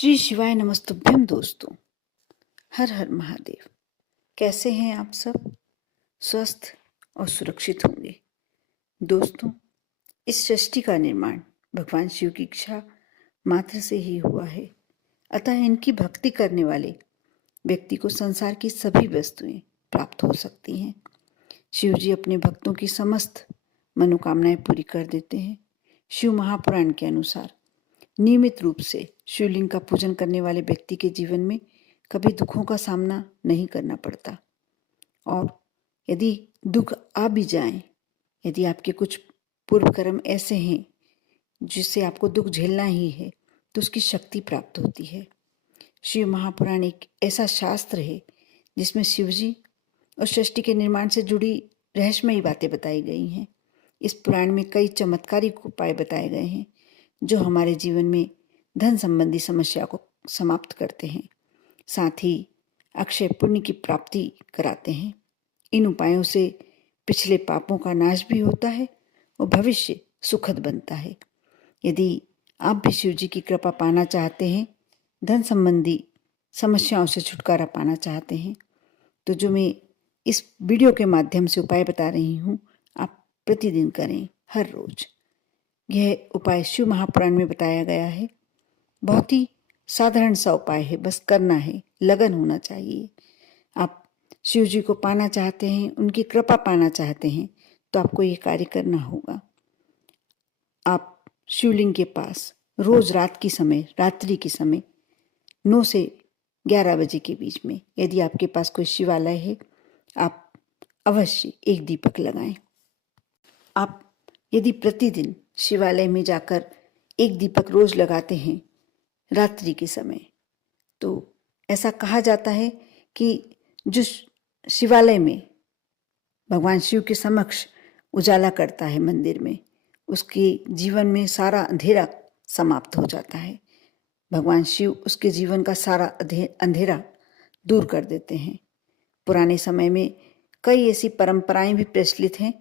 श्री शिवाय नमस्तुभ्यम दोस्तों। हर हर महादेव। कैसे हैं आप सब? स्वस्थ और सुरक्षित होंगे। दोस्तों, इस सृष्टि का निर्माण भगवान शिव की इच्छा मात्र से ही हुआ है। अतः इनकी भक्ति करने वाले व्यक्ति को संसार की सभी वस्तुएं प्राप्त हो सकती हैं। शिव जी अपने भक्तों की समस्त मनोकामनाएं पूरी कर देते हैं। शिव महापुराण के अनुसार नियमित रूप से शिवलिंग का पूजन करने वाले व्यक्ति के जीवन में कभी दुखों का सामना नहीं करना पड़ता। और यदि दुख आ भी जाए, यदि आपके कुछ पूर्व कर्म ऐसे हैं जिससे आपको दुख झेलना ही है, तो उसकी शक्ति प्राप्त होती है। शिव महापुराण एक ऐसा शास्त्र है जिसमें शिवजी और सृष्टि के निर्माण से जुड़ी रहस्यमयी बातें बताई गई हैं। इस पुराण में कई चमत्कारिक उपाय बताए गए हैं जो हमारे जीवन में धन संबंधी समस्या को समाप्त करते हैं, साथ ही अक्षय पुण्य की प्राप्ति कराते हैं। इन उपायों से पिछले पापों का नाश भी होता है और भविष्य सुखद बनता है। यदि आप भी शिव जी की कृपा पाना चाहते हैं, धन संबंधी समस्याओं से छुटकारा पाना चाहते हैं, तो जो मैं इस वीडियो के माध्यम से उपाय बता रही हूँ, आप प्रतिदिन करें, हर रोज। यह उपाय शिव महापुराण में बताया गया है। बहुत ही साधारण सा उपाय है, बस करना है, लगन होना चाहिए। आप शिव जी को पाना चाहते हैं, उनकी कृपा पाना चाहते हैं, तो आपको ये कार्य करना होगा। आप शिवलिंग के पास रोज रात्रि के समय 9 से 11 बजे के बीच में, यदि आपके पास कोई शिवालय है, आप अवश्य एक दीपक लगाएं। आप यदि प्रतिदिन शिवालय में जाकर एक दीपक रोज लगाते हैं रात्रि के समय, तो ऐसा कहा जाता है कि जो शिवालय में भगवान शिव के समक्ष उजाला करता है मंदिर में, उसके जीवन में सारा अंधेरा समाप्त हो जाता है। भगवान शिव उसके जीवन का सारा अंधेरा दूर कर देते हैं। पुराने समय में कई ऐसी परंपराएं भी प्रचलित हैं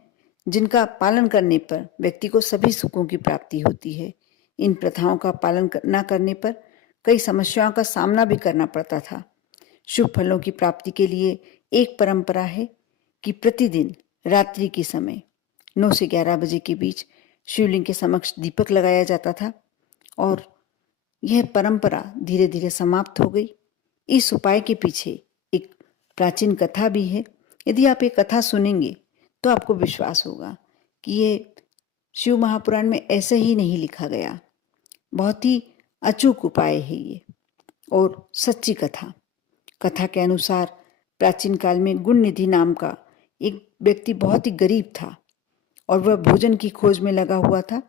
जिनका पालन करने पर व्यक्ति को सभी सुखों की प्राप्ति होती है। इन प्रथाओं का पालन न करने पर कई समस्याओं का सामना भी करना पड़ता था। शुभ फलों की प्राप्ति के लिए एक परंपरा है कि प्रतिदिन रात्रि के समय 9 से 11 बजे के बीच शिवलिंग के समक्ष दीपक लगाया जाता था, और यह परंपरा धीरे धीरे समाप्त हो गई। इस उपाय के पीछे एक प्राचीन कथा भी है। यदि आप ये कथा सुनेंगे तो आपको विश्वास होगा कि ये शिव महापुराण में ऐसे ही नहीं लिखा गया। बहुत ही अचूक उपाय है ये और सच्ची कथा। कथा के अनुसार प्राचीन काल में गुणनिधि नाम का एक व्यक्ति बहुत ही गरीब था और वह भोजन की खोज में लगा हुआ था।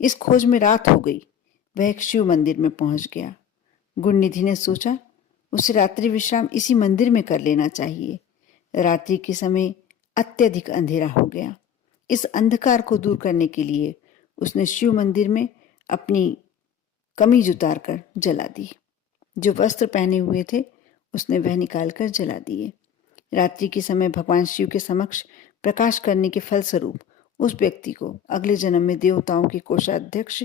इस खोज में रात हो गई। वह एक शिव मंदिर में पहुंच गया। गुणनिधि ने सोचा उसे रात्रि विश्राम इसी मंदिर में कर लेना चाहिए। रात्रि के समय अत्यधिक अंधेरा हो गया। इस अंधकार को दूर करने के लिए उसने शिव मंदिर में अपनी कमीज उतार कर जला दी। जो वस्त्र पहने हुए थे उसने वह निकाल कर जला दिए। रात्रि के समय भगवान शिव के समक्ष प्रकाश करने के फलस्वरूप उस व्यक्ति को अगले जन्म में देवताओं के कोषाध्यक्ष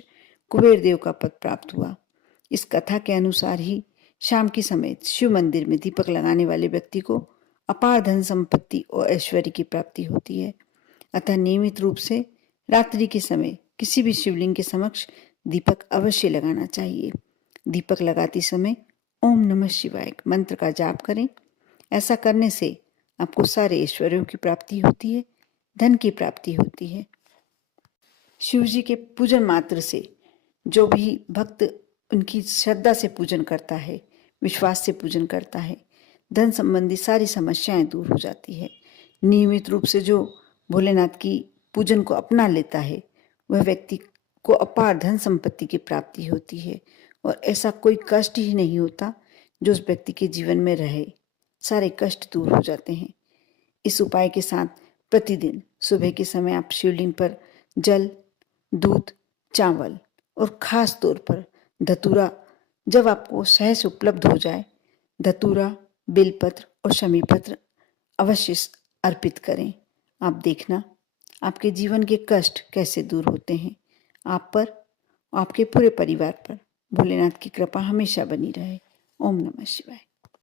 कुबेर देव का पद प्राप्त हुआ। इस कथा के अनुसार ही शाम के समय शिव मंदिर में दीपक लगाने वाले व्यक्ति को अपार धन संपत्ति और ऐश्वर्य की प्राप्ति होती है। अतः नियमित रूप से रात्रि के समय किसी भी शिवलिंग के समक्ष दीपक अवश्य लगाना चाहिए। दीपक लगाते समय ओम नमः शिवाय मंत्र का जाप करें। ऐसा करने से आपको सारे ऐश्वर्यों की प्राप्ति होती है, धन की प्राप्ति होती है। शिव जी के पूजन मात्र से जो भी भक्त उनकी श्रद्धा से पूजन करता है, विश्वास से पूजन करता है, धन संबंधी सारी समस्याएं दूर हो जाती है। नियमित रूप से जो भोलेनाथ की पूजन को अपना लेता है, वह व्यक्ति को अपार धन संपत्ति की प्राप्ति होती है और ऐसा कोई कष्ट ही नहीं होता जो उस व्यक्ति के जीवन में रहे। सारे कष्ट दूर हो जाते हैं। इस उपाय के साथ प्रतिदिन सुबह के समय आप शिवलिंग पर जल, दूध, चावल और खास तौर पर धतूरा, जब आपको सहज उपलब्ध हो जाए, धतूरा, बेलपत्र और शमीपत्र अवश्य अर्पित करें। आप देखना आपके जीवन के कष्ट कैसे दूर होते हैं। आप पर, आपके पूरे परिवार पर भोलेनाथ की कृपा हमेशा बनी रहे। ओम नमः शिवाय।